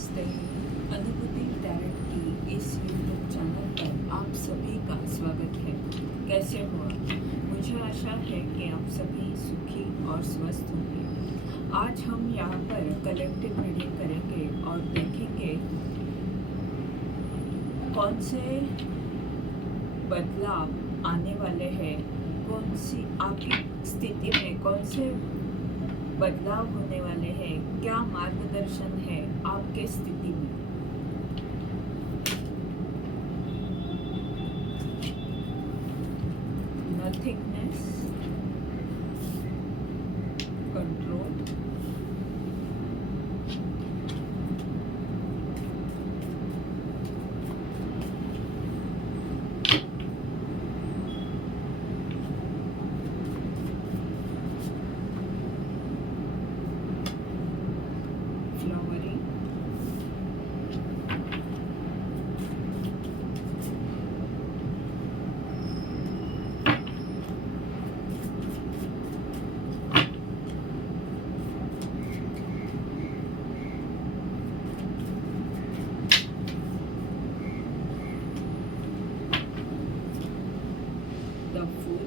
नमस्ते। अनुभूति टैरेट की इस यूट्यूब चैनल पर आप सभी का स्वागत है। कैसे हो आप? मुझे आशा है कि आप सभी सुखी और स्वस्थ होंगे। आज हम यहाँ पर कलेक्टिव रीडिंग करेंगे और देखेंगे कौन से बदलाव आने वाले हैं, कौन सी आपकी स्थिति में कौन से बदलाव होने वाले हैं, क्या मार्गदर्शन है आपके स्थिति में। Nothingness, control, flowering, the fool,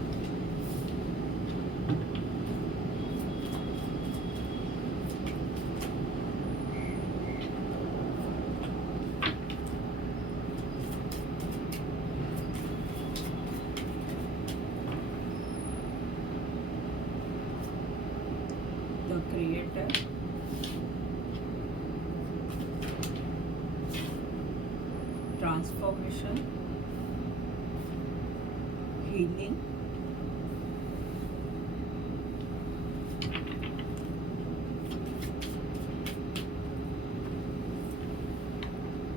the creator, transformation, healing,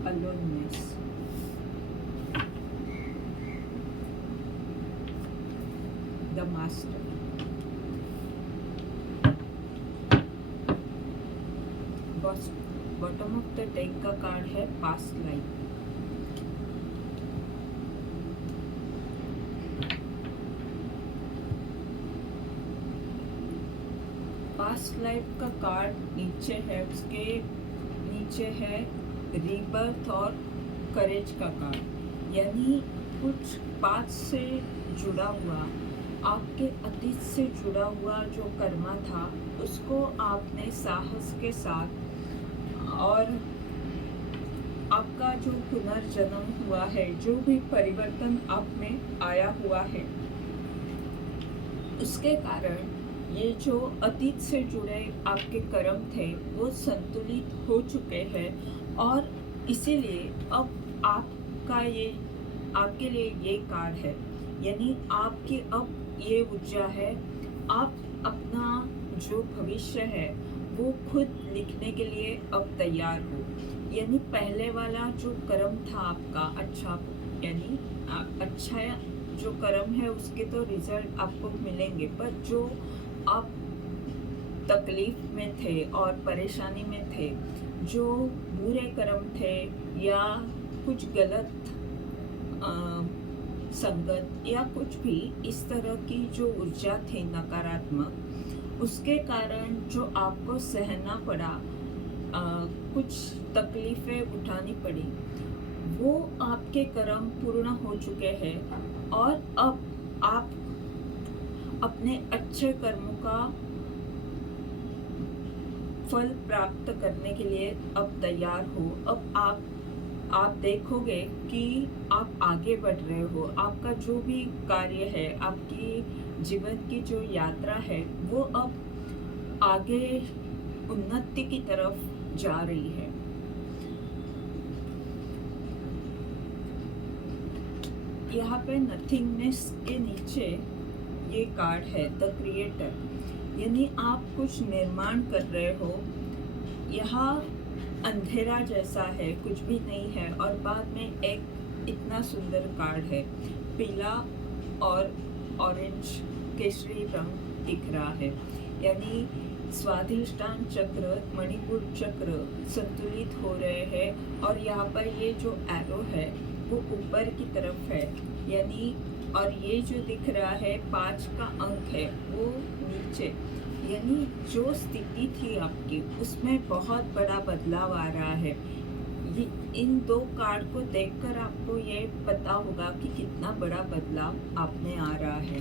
aloneness, the master, bottom of the deck का कार्ड है पास्ट लाइफ। पास्ट लाइफ का कार्ड नीचे है, उसके नीचे है रीबर्थ और करेज का कार्ड, यानी कुछ पास्ट से जुड़ा हुआ, आपके अतीत से जुड़ा हुआ जो कर्मा था उसको आपने साहस के साथ, और आपका जो पुनर्जन्म हुआ है, जो भी परिवर्तन आप में आया हुआ है, उसके कारण ये जो अतीत से जुड़े आपके कर्म थे वो संतुलित हो चुके हैं, और इसीलिए अब आपके लिए ये कार्ड है, यानी आपकी अब ये ऊर्जा है, आप अपना जो भविष्य है वो खुद लिखने के लिए अब तैयार हो। यानी पहले वाला जो कर्म था आपका अच्छा, यानी अच्छा जो कर्म है उसके तो रिजल्ट आपको मिलेंगे, पर जो आप तकलीफ में थे और परेशानी में थे, जो बुरे कर्म थे या कुछ गलत संगत या कुछ भी इस तरह की जो ऊर्जा थी नकारात्मक, उसके कारण जो आपको सहना पड़ा, कुछ तकलीफें उठानी पड़ी, वो आपके कर्म पूर्ण हो चुके हैं, और अब आप अपने अच्छे कर्मों का फल प्राप्त करने के लिए अब तैयार हो। अब आप देखोगे कि आप आगे बढ़ रहे हो, आपका जो भी कार्य है, आपकी जीवन की जो यात्रा है वो अब आगे उन्नति की तरफ जा रही है। यहाँ पे नथिंगनेस के नीचे ये कार्ड है द क्रिएटर, यानी आप कुछ निर्माण कर रहे हो, यहाँ अंधेरा जैसा है, कुछ भी नहीं है, और बाद में एक इतना सुंदर कार्ड है, पीला और ऑरेंज केसरी रंग दिख रहा है, यानी स्वाधिष्ठान चक्र, मणिपुर चक्र संतुलित हो रहे हैं, और यहाँ पर ये जो एरो है वो ऊपर की तरफ है, यानी और ये जो दिख रहा है 5 का अंक है वो नीचे, यानी जो स्थिति थी आपकी उसमें बहुत बड़ा बदलाव आ रहा है। ये इन दो कार्ड को देखकर आपको ये पता होगा कि कितना बड़ा बदलाव आप में आ रहा है।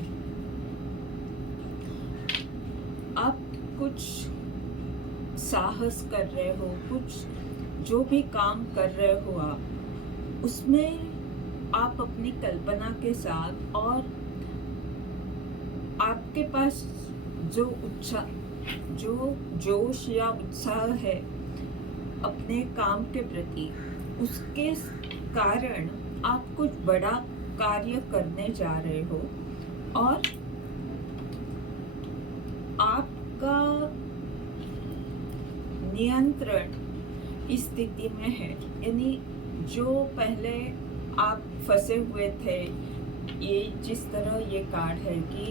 आप कुछ साहस कर रहे हो, कुछ जो भी काम कर रहे हो आप, उसमें आप अपनी कल्पना के साथ और आपके पास जो जोश या उत्साह है अपने काम के प्रति, उसके कारण आप कुछ बड़ा कार्य करने जा रहे हो और आपका नियंत्रण इस स्थिति में है। यानी जो पहले आप फंसे हुए थे, ये जिस तरह ये कार्ड है कि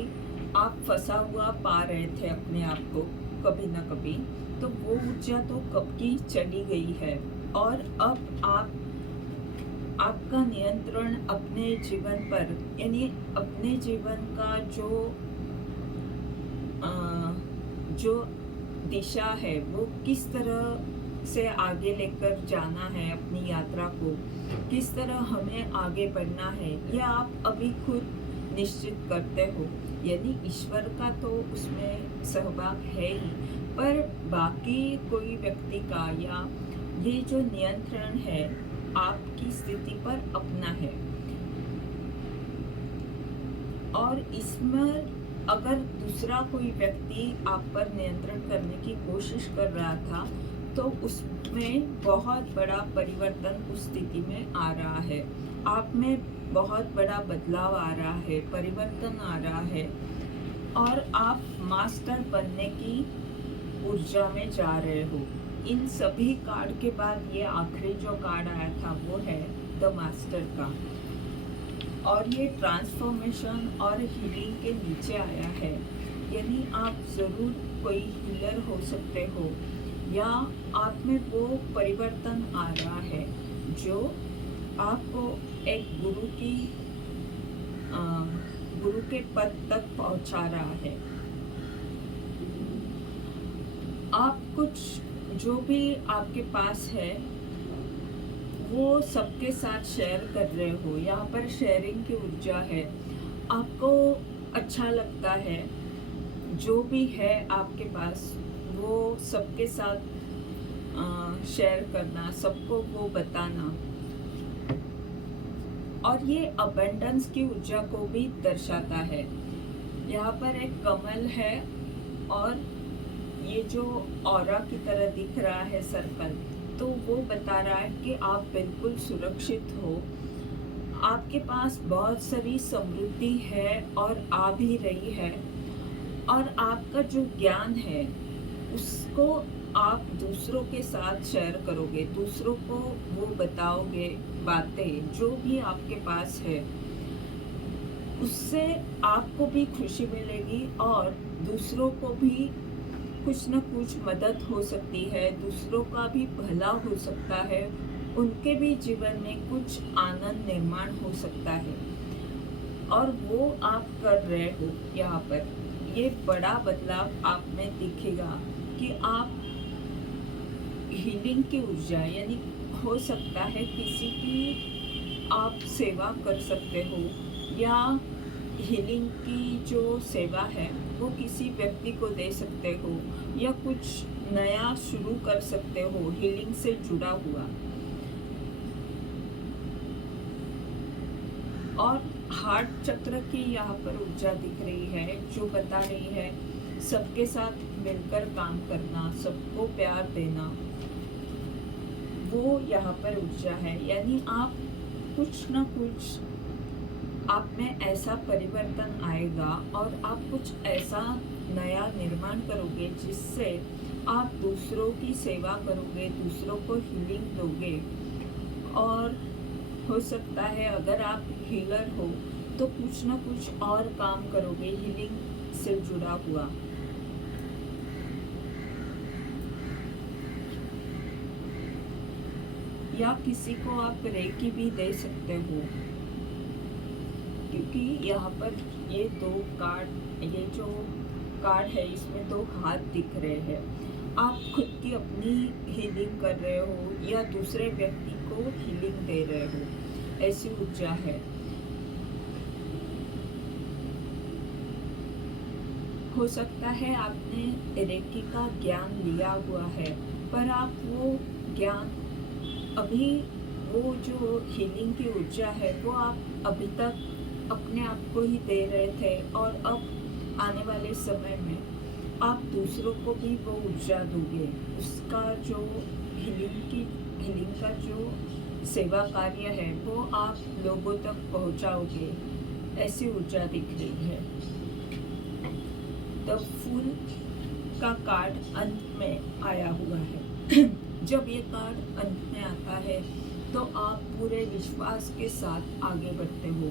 आप फंसा हुआ पा रहे थे अपने आप को कभी ना कभी, तो वो ऊर्जा तो कब की चली गई है और अब आपका नियंत्रण अपने जीवन पर, यानी अपने जीवन का जो दिशा है वो किस तरह से आगे लेकर जाना है, अपनी यात्रा को किस तरह हमें आगे बढ़ना है, यह आप अभी खुद निश्चित करते हो। यानी ईश्वर का तो उसमें सहभाग है ही, पर बाकी कोई व्यक्ति का या ये जो नियंत्रण है आपकी स्थिति पर अपना है। और इसमें अगर दूसरा कोई व्यक्ति आप पर नियंत्रण करने की कोशिश कर रहा था, तो उसमें बहुत बड़ा परिवर्तन उस स्थिति में आ रहा है। आप में बहुत बड़ा बदलाव आ रहा है, परिवर्तन आ रहा है और आप मास्टर बनने की ऊर्जा में जा रहे हो। इन सभी कार्ड के बाद ये आखिरी जो कार्ड आया था वो है द मास्टर का, और ये ट्रांसफॉर्मेशन और हीलिंग के नीचे आया है। यानी आप ज़रूर कोई हीलर हो सकते हो या आप में वो परिवर्तन आ रहा है जो आपको एक गुरु के पद तक पहुंचा रहा है। आप कुछ जो भी आपके पास है वो सबके साथ शेयर कर रहे हो। यहाँ पर शेयरिंग की ऊर्जा है। आपको अच्छा लगता है जो भी है आपके पास वो सबके साथ शेयर करना, सबको वो बताना, और ये अबंडेंस की ऊर्जा को भी दर्शाता है। यहाँ पर एक कमल है और ये जो ऑरा की तरह दिख रहा है सर्कल, तो वो बता रहा है कि आप बिल्कुल सुरक्षित हो। आपके पास बहुत सारी समृद्धि है और आ भी रही है, और आपका जो ज्ञान है उसको आप दूसरों के साथ शेयर करोगे, दूसरों को वो बताओगे बातें जो भी आपके पास है, उससे आपको भी खुशी मिलेगी और दूसरों को भी कुछ न कुछ मदद हो सकती है, दूसरों का भी भला हो सकता है, उनके भी जीवन में कुछ आनंद निर्माण हो सकता है, और वो आप कर रहे हो। यहाँ पर ये बड़ा बदलाव आप में दिखेगा कि आप हीलिंग की ऊर्जा, यानी हो सकता है किसी की आप सेवा कर सकते हो, या हीलिंग की जो सेवा है वो किसी व्यक्ति को दे सकते हो, या कुछ नया शुरू कर सकते हो हीलिंग से जुड़ा हुआ। और हार्ट चक्र की यहाँ पर ऊर्जा दिख रही है जो बता रही है सबके साथ मिलकर काम करना, सबको प्यार देना, वो यहाँ पर ऊर्जा है। यानी आप कुछ ना कुछ आप में ऐसा परिवर्तन आएगा और आप कुछ ऐसा नया निर्माण करोगे जिससे आप दूसरों की सेवा करोगे, दूसरों को हीलिंग दोगे। और हो सकता है अगर आप हीलर हो तो कुछ ना कुछ और काम करोगे हीलिंग से जुड़ा हुआ। या किसी को आप रेकी भी दे सकते हो, क्योंकि यहाँ पर ये दो कार्ड, ये जो कार्ड है इसमें 2 हाथ दिख रहे हैं। आप खुद की अपनी हीलिंग कर रहे हो या दूसरे व्यक्ति को हीलिंग दे रहे हो, ऐसी ऊर्जा है। हो सकता है आपने रेकी का ज्ञान लिया हुआ है, पर आप वो ज्ञान अभी, वो जो हीलिंग की ऊर्जा है वो आप अभी तक अपने आप को ही दे रहे थे, और अब आने वाले समय में आप दूसरों को भी वो ऊर्जा दोगे। उसका जो हीलिंग का जो सेवा कार्य है वो आप लोगों तक पहुंचाओगे, ऐसी ऊर्जा दिख रही है। द फूल का कार्ड अंत में आया हुआ है। जब ये कार्ड अंत में आता है तो आप पूरे विश्वास के साथ आगे बढ़ते हो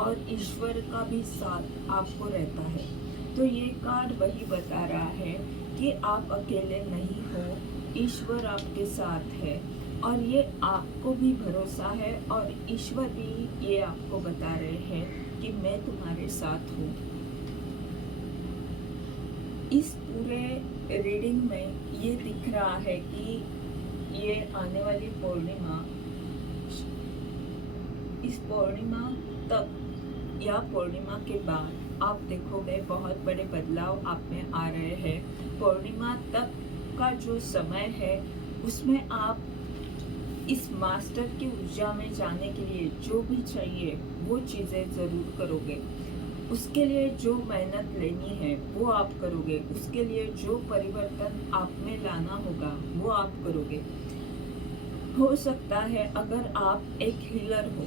और ईश्वर का भी साथ आपको रहता है। तो ये कार्ड वही बता रहा है कि आप अकेले नहीं हो, ईश्वर आपके साथ है, और ये आपको भी भरोसा है, और ईश्वर भी ये आपको बता रहे हैं कि मैं तुम्हारे साथ हूँ। इस पूरे रीडिंग में ये दिख रहा है कि ये आने वाली पूर्णिमा, इस पूर्णिमा तक या पूर्णिमा के बाद आप देखोगे बहुत बड़े बदलाव आप में आ रहे हैं। पूर्णिमा तक का जो समय है उसमें आप इस मास्टर की ऊर्जा में जाने के लिए जो भी चाहिए वो चीज़ें ज़रूर करोगे। उसके लिए जो मेहनत लेनी है वो आप करोगे, उसके लिए जो परिवर्तन आप में लाना होगा वो आप करोगे। हो सकता है अगर आप एक हीलर हो,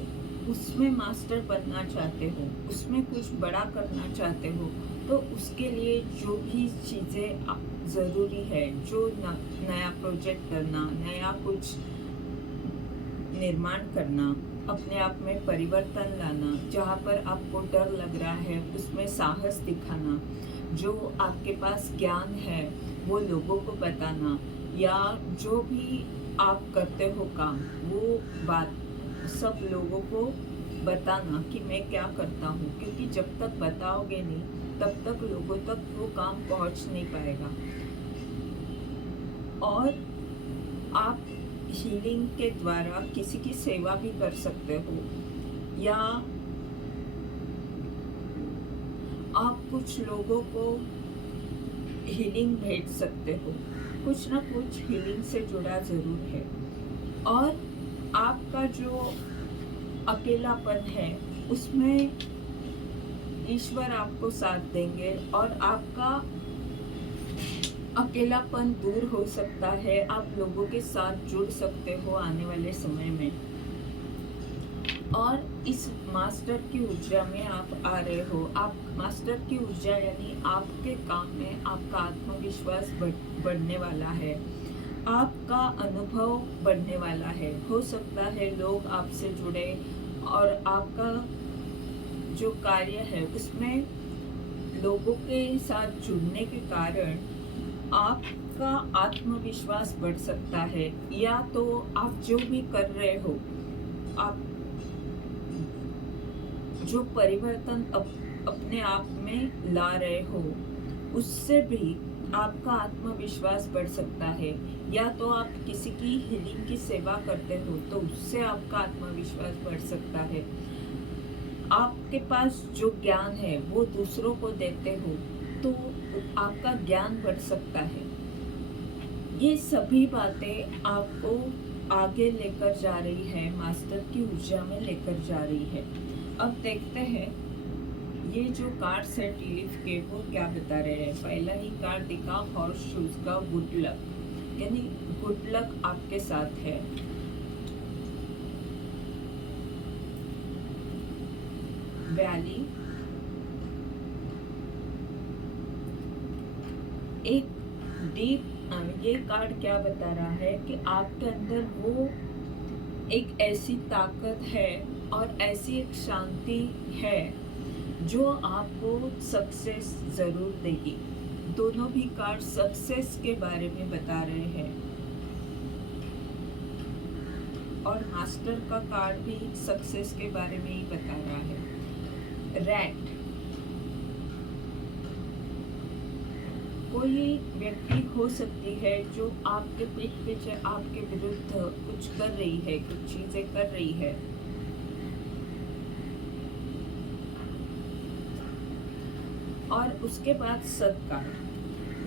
उसमें मास्टर बनना चाहते हो, उसमें कुछ बड़ा करना चाहते हो, तो उसके लिए जो भी चीज़ें ज़रूरी है, जो नया प्रोजेक्ट करना, नया कुछ निर्माण करना, अपने आप में परिवर्तन लाना, जहाँ पर आपको डर लग रहा है उसमें साहस दिखाना, जो आपके पास ज्ञान है वो लोगों को बताना, या जो भी आप करते हो काम वो बात सब लोगों को बताना कि मैं क्या करता हूँ, क्योंकि जब तक बताओगे नहीं तब तक लोगों तक वो काम पहुँच नहीं पाएगा। और आप हीलिंग के द्वारा किसी की सेवा भी कर सकते हो, या आप कुछ लोगों को हीलिंग भेज सकते हो। कुछ ना कुछ हीलिंग से जुड़ा ज़रूर है। और आपका जो अकेलापन है उसमें ईश्वर आपको साथ देंगे और आपका अकेलापन दूर हो सकता है। आप लोगों के साथ जुड़ सकते हो आने वाले समय में। और इस मास्टर की ऊर्जा में आप आ रहे हो। आप मास्टर की ऊर्जा यानी आपके काम में आपका आत्मविश्वास बढ़ने वाला है, आपका अनुभव बढ़ने वाला है। हो सकता है लोग आपसे जुड़े और आपका जो कार्य है उसमें लोगों के साथ जुड़ने के कारण आपका आत्मविश्वास बढ़ सकता है। या तो आप जो भी कर रहे हो, आप जो परिवर्तन अपने आप में ला रहे हो उससे भी आपका आत्मविश्वास बढ़ सकता है। या तो आप किसी की हीलिंग की सेवा करते हो तो उससे आपका आत्मविश्वास बढ़ सकता है। आपके पास जो ज्ञान है वो दूसरों को देते हो तो आपका ज्ञान बढ़ सकता है। ये सभी बातें आपको आगे लेकर जा रही है, मास्टर की ऊर्जा में लेकर जा रही है। अब देखते हैं ये जो कार्ड्स है टी लीफ के वो क्या बता रहे हैं। पहला ही कार्ड दिखा हॉर्स शूज का, गुड लक, यानी गुड लक आपके साथ है। वैली, एक डीप, ये कार्ड क्या बता रहा है कि आपके अंदर वो एक ऐसी ताकत है और ऐसी एक शांति है जो आपको सक्सेस ज़रूर देगी। दोनों भी कार्ड सक्सेस के बारे में बता रहे हैं और मास्टर का कार्ड भी सक्सेस के बारे में ही बता रहा है। रैट, कोई व्यक्ति हो सकती है जो आपके पीठ पीछे आपके विरुद्ध कुछ कर रही है, कुछ चीजें कर रही है। और उसके बाद सत्कार,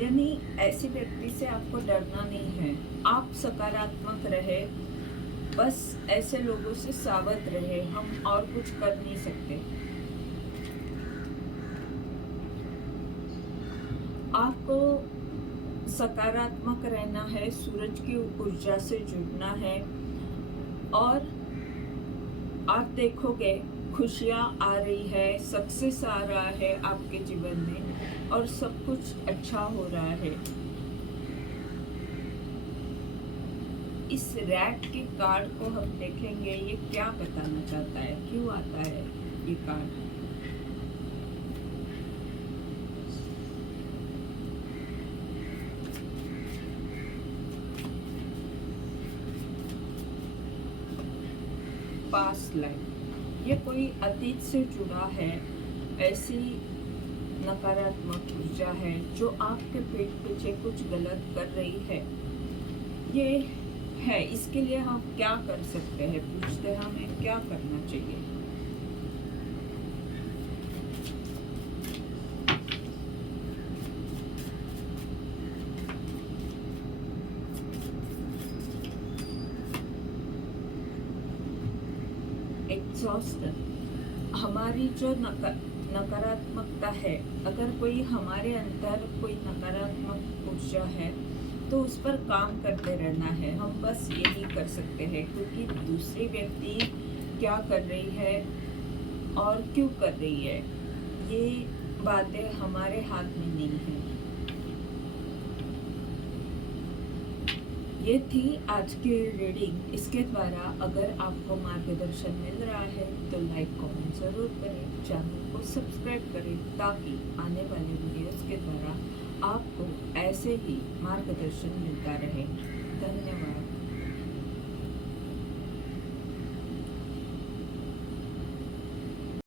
यानी ऐसे व्यक्ति से आपको डरना नहीं है। आप सकारात्मक रहे, बस ऐसे लोगों से सावध रहे, हम और कुछ कर नहीं सकते। आपको सकारात्मक रहना है, सूरज की ऊर्जा से जुड़ना है, और आप देखोगे खुशियाँ आ रही है, सक्सेस आ रहा है आपके जीवन में, और सब कुछ अच्छा हो रहा है। इस रैट के कार्ड को हम देखेंगे, ये क्या बताना चाहता है, क्यों आता है ये कार्ड। पास्ट लाइफ, ये कोई अतीत से जुड़ा है, ऐसी नकारात्मक ऊर्जा है जो आपके पीठ पीछे कुछ गलत कर रही है। ये है, इसके लिए हम क्या कर सकते हैं, पूछते हैं हमें क्या करना चाहिए। एग्जॉस्टन, हमारी जो नकारात्मकता है, अगर कोई हमारे अंदर कोई नकारात्मक ऊर्जा है तो उस पर काम करते रहना है। हम बस यही कर सकते हैं, क्योंकि दूसरी व्यक्ति क्या कर रही है और क्यों कर रही है, ये बातें हमारे हाथ में नहीं है। ये थी आज की रीडिंग। इसके द्वारा अगर आपको मार्गदर्शन मिल रहा है तो लाइक कमेंट ज़रूर करें, चैनल को सब्सक्राइब करें, ताकि आने वाले वीडियोस के द्वारा आपको ऐसे ही मार्गदर्शन मिलता रहे। धन्यवाद।